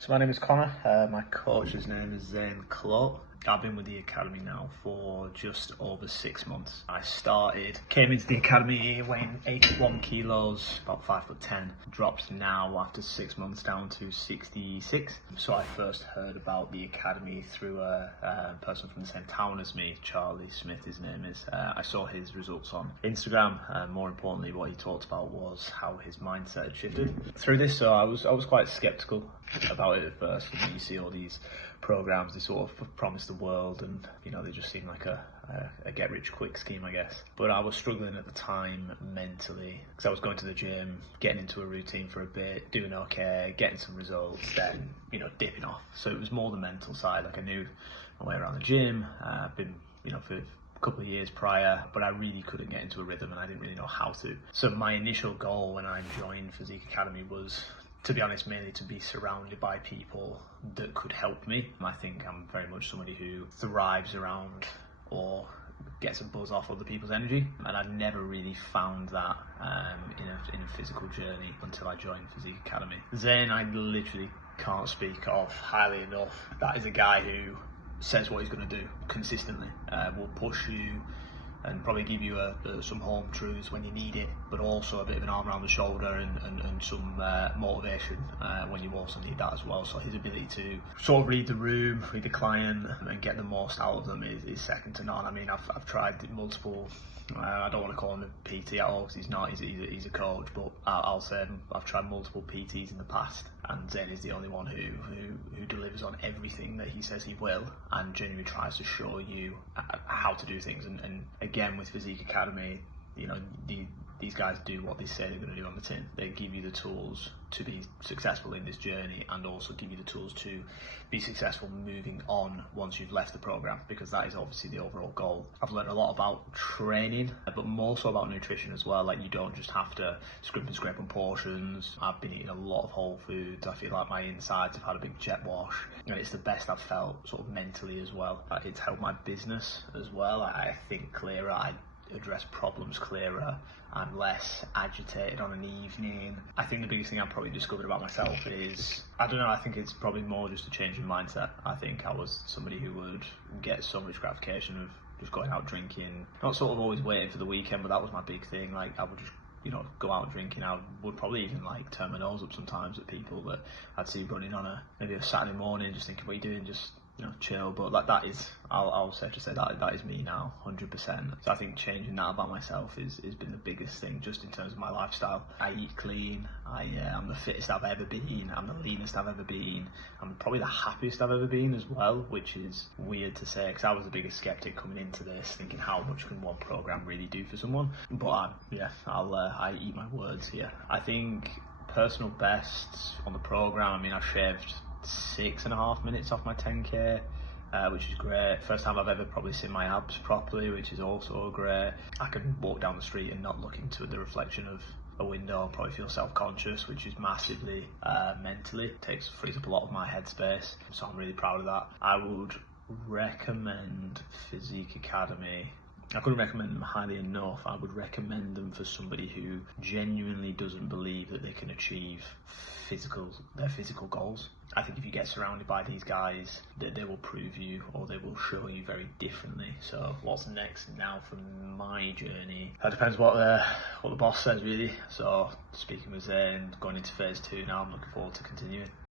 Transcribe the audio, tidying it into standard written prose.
So my name is Connor, my coach's name is Zayne. I've been with the academy now for just over 6 months. Came into the academy weighing 81 kilos, about 5'10", dropped now after 6 months down to 66. So I first heard about the academy through a person from the same town as me, Charlie Smith his name is. I saw his results on Instagram. More importantly, what he talked about was how his mindset had shifted through this. So I was quite skeptical about it at first. You see all these programs, they sort of promise the world, and they just seem like a get rich quick scheme, I guess. But I was struggling at the time mentally because I was going to the gym, getting into a routine for a bit, doing okay, getting some results, then dipping off. So it was more the mental side. Like, I knew my way around the gym. I've been for a couple of years prior, but I really couldn't get into a rhythm and I didn't really know how to. So my initial goal when I joined Physique Academy was, to be honest, mainly to be surrounded by people that could help me. I think I'm very much somebody who thrives around or gets a buzz off other people's energy, and I've never really found that in a physical journey until I joined Physique Academy. Zayne, I literally can't speak of highly enough. That is a guy who says what he's going to do consistently, will push you and probably give you some home truths when you need it, but also a bit of an arm around the shoulder and some motivation when you also need that as well. So his ability to sort of read the room, read the client, and get the most out of them is second to none. I mean, I've tried multiple. I don't want to call him a PT at all because he's not. He's a coach, but I'll say I've tried multiple PTs in the past, and Zayne is the only one who delivers on everything that he says he will, and genuinely tries to show you how to do things. And again, with Physique Academy, these guys do what they say they're going to do on the tin. They give you the tools to be successful in this journey, and also give you the tools to be successful moving on once you've left the program, because that is obviously the overall goal. I've learned a lot about training, but more so about nutrition as well. Like, you don't just have to scrimp and scrape on portions. I've been eating a lot of whole foods. I feel like my insides have had a big jet wash, and it's the best I've felt sort of mentally as well. It's helped my business as well. I think clearer. I address problems clearer. I'm less agitated on an evening. I think the biggest thing I've probably discovered about myself is, I don't know, I think it's probably more just a change in mindset. I think I was somebody who would get so much gratification of just going out drinking, not sort of always waiting for the weekend, but that was my big thing. Like, I would just go out drinking. I would probably even turn my nose up sometimes at people that I'd see running on maybe a Saturday morning, just thinking, what are you doing? Just chill. But that is, I'll say that is me now, 100%. So I think changing that about myself has been the biggest thing, just in terms of my lifestyle. I eat clean. I'm the fittest I've ever been. I'm the leanest I've ever been. I'm probably the happiest I've ever been as well, which is weird to say because I was the biggest skeptic coming into this, thinking how much can one program really do for someone. But I eat my words here. I think personal bests on the program, I mean, I shaved 6.5 minutes off my 10k, which is great. First time I've ever probably seen my abs properly, which is also great. I can walk down the street and not look into the reflection of a window and probably feel self-conscious, which is massively mentally frees up a lot of my headspace. So I'm really proud of that. I would recommend Physique Academy. I couldn't recommend them highly enough. I would recommend them for somebody who genuinely doesn't believe that they can achieve their physical goals. I think if you get surrounded by these guys, they will prove you, or they will show you very differently. So what's next now from my journey? That depends what the boss says, really. So speaking with Zayne, going into phase 2 now, I'm looking forward to continuing.